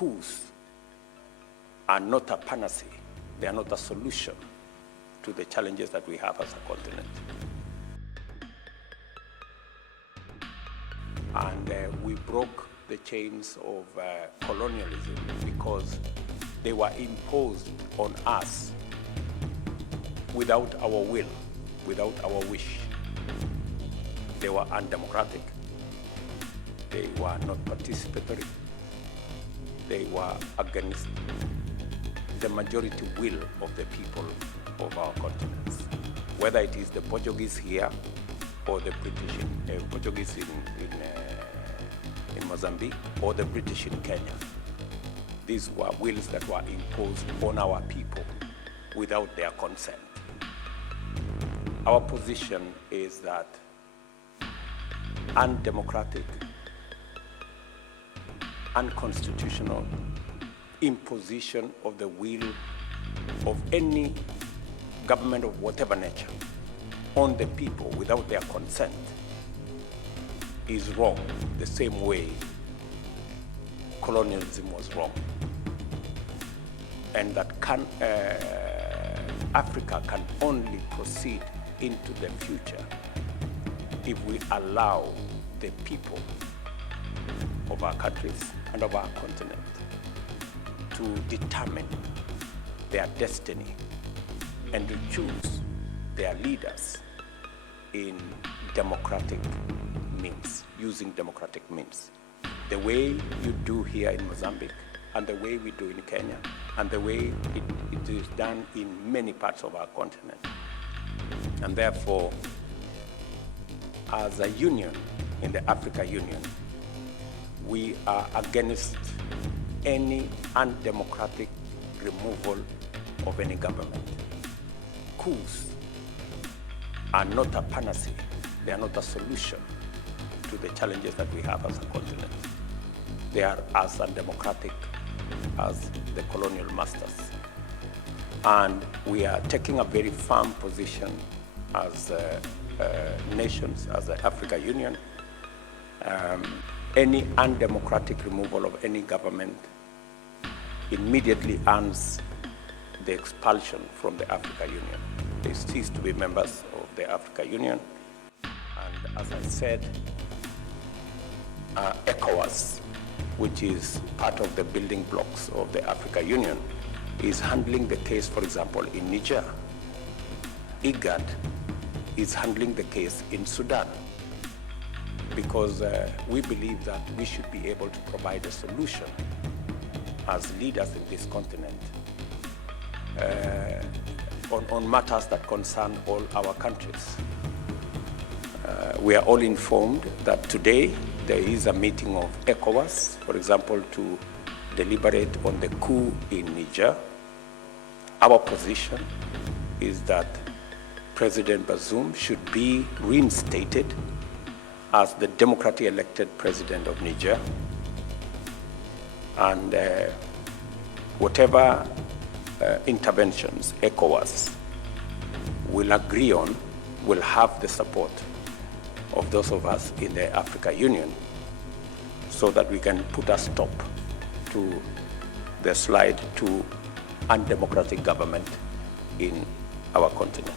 coups are not a panacea. They are not a solution to the challenges that we have as a continent. And we broke the chains of colonialism because they were imposed on us without our will, without our wish. They were undemocratic. They were not participatory. They were against the majority will of the people of our continents, whether it is the Portuguese here or the British, Portuguese in Mozambique or the British in Kenya. These were wills that were imposed on our people without their consent. Our position is that undemocratic, unconstitutional imposition of the will of any government of whatever nature on the people without their consent is wrong, the same way colonialism was wrong. And that Africa can only proceed into the future if we allow the people of our countries and of our continent to determine their destiny and to choose their leaders in democratic means, using democratic means. The way you do here in Mozambique, and the way we do in Kenya, and the way it is done in many parts of our continent. And therefore, as a union, in the Africa Union, we are against any undemocratic removal of any government. Coups are not a panacea. They are not a solution to the challenges that we have as a continent. They are as undemocratic as the colonial masters. And we are taking a very firm position as nations, as the Africa Union. Any undemocratic removal of any government immediately earns the expulsion from the Africa Union. They cease to be members of the Africa Union. And as I said, ECOWAS, which is part of the building blocks of the Africa Union, is handling the case, for example, in Niger. IGAD is handling the case in Sudan, because we believe that we should be able to provide a solution as leaders in this continent on matters that concern all our countries. We are all informed that today there is a meeting of ECOWAS, for example, to deliberate on the coup in Niger. Our position is that President Bazoum should be reinstated as the democratically elected president of Niger. And whatever interventions ECOWAS will agree on will have the support of those of us in the Africa Union, so that we can put a stop to the slide to undemocratic government in our continent.